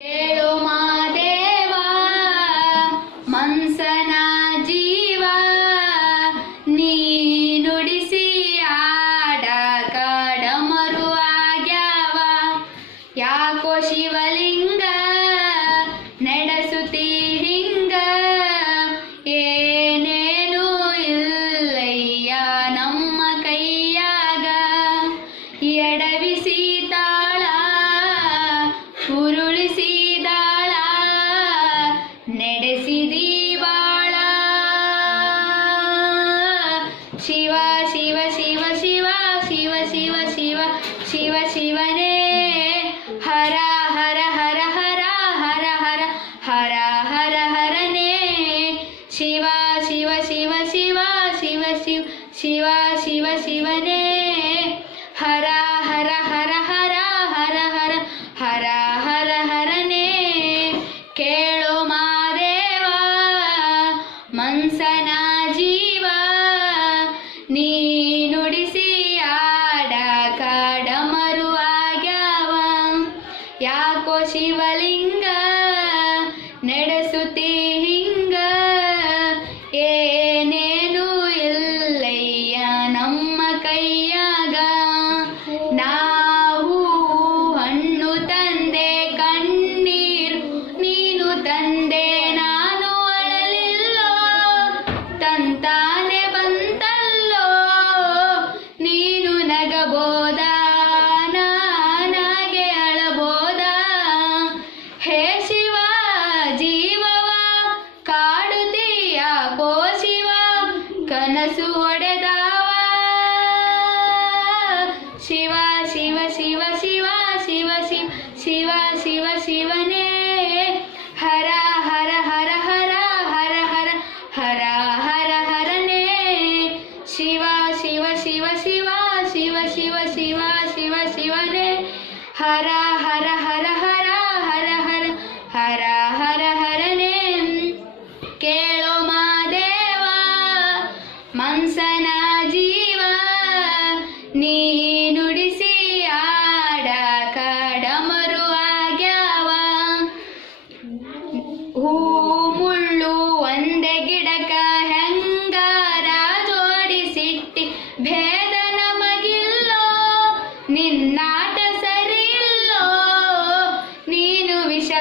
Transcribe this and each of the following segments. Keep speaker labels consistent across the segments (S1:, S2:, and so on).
S1: ಹೇಳು ಮಾದೇವ ಮನ್ಸನ ಜೀವ ನೀ ನುಡಿಸಿ ಆಡ ಕಾಡ ಮರುವಾಗ್ಯಾವ. ಯಾಕೋ ಶಿವಲಿಂಗ शिव शिवने ಲಿಂಗ ನಡ ಕನಸು ಒಡೆದಾವ ಶಿವ ಶಿವ ಶಿವ ಶಿವ ಶಿವ ಶಿವ ಶಿವ ಶಿವ ಶಿವನೇ ಹರ ಹರ ಹರ ಹರ ಹರ ಹರ ಹರ ಹರ ಹರನೇ ಶಿವ ಶಿವ ಶಿವ ಶಿವ ಶಿವ ಶಿವ ಶಿವ ಶಿವ ಶಿವನೇ ಹರ ಹರ ಹರ ಹರ ಹರ ಹರ ಹರ ಹರ ಹರನೇ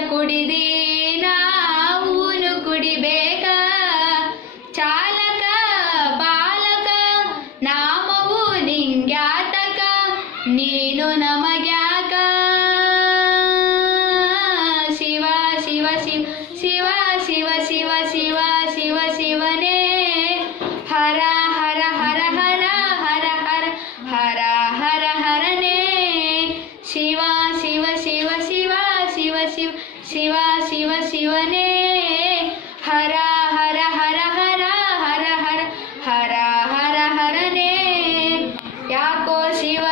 S1: குடிதே ಶಿವ